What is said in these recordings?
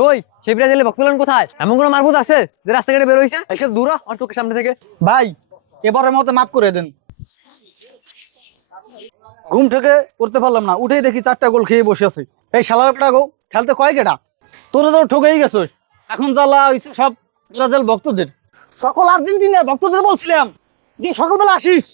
কই সেই ব্রাজিলে ভক্তলান কোথায়? এমন কোনো মারবুত আছে যে রাস্তাঘাটে বের হইছে? এসে দূর হ, আমার চোখের সামনে থেকে। ভাই এবারের মতো মাফ করে দেন। ঘুম থেকে উঠতে পারলাম না, উঠেই দেখি 4টা গোল খেয়ে বসে আছে। এই শালাটা গো, খেলতে কয় কেটা? তোরা তো ঠকেই গেছিস। এখন জ্বালা হইছে সব ব্রাজিল ভক্তদের। সকল আর্জেন্টিনার ভক্তদের বলছিলাম যে সকালবেলা আসিস,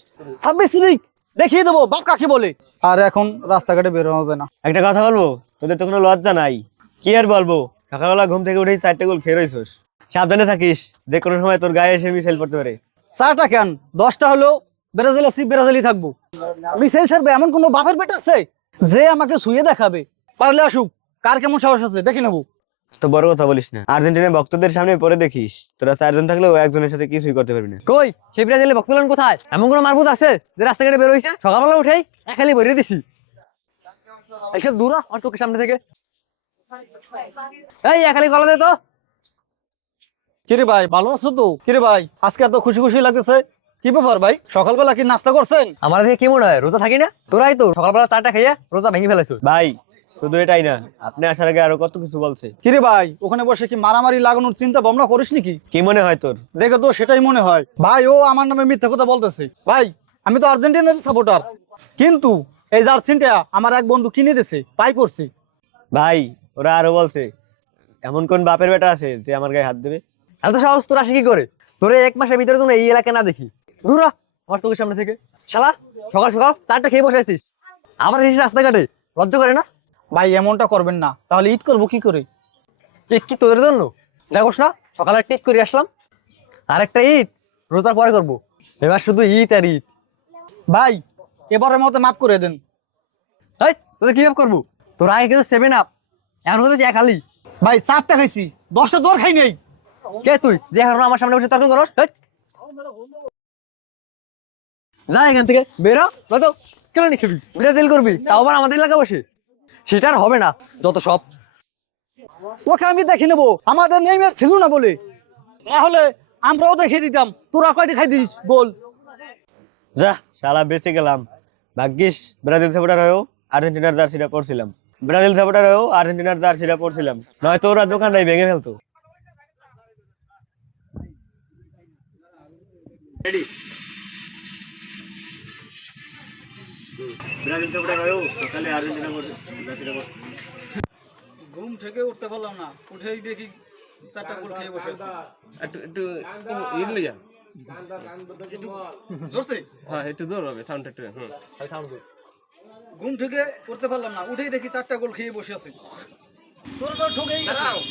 26 তারিখ দেখিয়ে দেবো বাপ কাকে বলে। আর এখন রাস্তাঘাটে বের হওয়া যায় না। একটা কথা বলবো, তোদের তো কোনো লজ্জা নাই। কি আর বলবো, সকালবেলা ঘুম থেকে উঠেই 4টে গোল খেয়ে রইছিস। সাবধানে থাকিস, যে কোনো সময় তোর গায়ে এসে মিসাইল পড়তে পারে। 4টা কেন, 10টা হলো ব্রাজিল আসি, ব্রাজিলই থাকবো। মিসাইল ছাড়বে এমন কোনো বাপের পেট আছে যে আমাকে শুয়ে দেখাবে? পারলে আসুক, কার কেমন সাহস আছে দেখে নেবো। তো বড় কথা বলিস না, আর্জেন্টিনার ভক্তদের সামনে পরে দেখিস তোরা 4জন থাকলেও একজনের সাথে কিছুই করতে পারবি না। কই সেই ব্রাজিলে ভক্তলান কোথায়? এমন কোনো মারবুত আছে যে রাস্তাঘাটে বের হইছে? সকালবেলা উঠেই একালি ভরিয়ে দিছি। এসে দূর হ, আমার চোখের সামনে থেকে। এই একালি গলা দে তো। কিরে ভাই, ভালো আছো তো? কিরে ভাই, আজকে এত খুশি খুশি লাগতেছে, কি ব্যাপার ভাই? সকালবেলা কি নাস্তা করছেন? আমার দেখে কি মনে হয় রোজা থাকি না? তোরাই তো সকালবেলা 4টা খেয়ে রোজা ভেঙে ফেলেছো। ভাই শুধু এটাই না, আপনি আসার আগে আরো কত কিছু বলছে। কিরে ভাই, ওখানে বসে কি মারামারি লাগানোর চিন্তা ভাবনা করিস নাকি? কি মনে হয় তোর? দেখে তো সেটাই মনে হয়। ভাই ও আমার নামে মিথ্যা কথা বলতেছে। ভাই আমি তো আর্জেন্টিনার সাপোর্টার, কিন্তু এই জার্সিটা আমার এক বন্ধু কিনে দিয়েছে, তাই করছি। ভাই ওরা আরো বলছে, এমন কোন বাপের বেটা আছে যে আমার গায়ে হাত দেবে? এত সাহস তোর আসে কি করে? তোরে 1 মাসের ভিতরে তুমি এই এলাকা না দেখি। দূর হ, আমার চোখের সামনে থেকে। শালা সকাল সকাল 4টা খেয়ে বসে আছিস, আবার এসেছিস রাস্তাঘাটে। লজ্জা করে না? ভাই এমনটা করবেন না, তাহলে ঈদ করবো কি করে? ঈদ কি তোদের জন্য? দেখোস না সকালে টিপ করে আসলাম, আর একটা ঈদ রোজার পরে করবো। এবার শুধু ঈদ আর ঈদ। ভাই এবারের মতো মাফ করে দেন। এই তোদের কিভাবে করবো? তোর আগে কিন্তু 7 আপ, এখন হচ্ছে এক হালি। ভাই 4টা খাইছি, 10টা দর খাই নাই। কে তুই যে এখন আমার সামনে বসে তর্ক করস? এই, যা এখান থেকে বেরো, নয়তো কেন নি খেবি, ব্রাজিল করবি, তাও আবার আমাদের এলাকা বসে। সেটা আর হবে না, যত সব। ওকে আমি দেখে নেবো, আমাদের নেইমার ছিল না বলে, তাহলে আমরাও দেখিয়ে দিতাম। তোরা কয়টা খাই দিস গোল? যা শালা বেঁচে গেলাম। ভাগ্যিস ব্রাজিল সাপোর্টার হয়েও আর্জেন্টিনার জার্সিটা পরছিলাম। ব্রাজিল সাপোর্টার হয়েও আর্জেন্টিনার জার্সিটা পরছিলাম, নয়তো ওরা দোকানটাই ভেঙে ফেলতো। ব্রাজিল সাপোর্টার হয়েও সকালে আর্জেন্টিনা জার্সিটা পরছিলাম। ঘুম থেকে উঠতে পারলাম না, উঠেই দেখি 4টা গোল খেয়ে বসে আছে। একটু একটু ইয়ে লইয়া জোরছে? হ্যাঁ একটু জোর হবে সাউন্ড একটু ঘুম থেকে উঠতে পারলাম না, উঠেই দেখি 4টা গোল খেয়ে বসে আছে। তোরা তো ঠকেই গেছিস।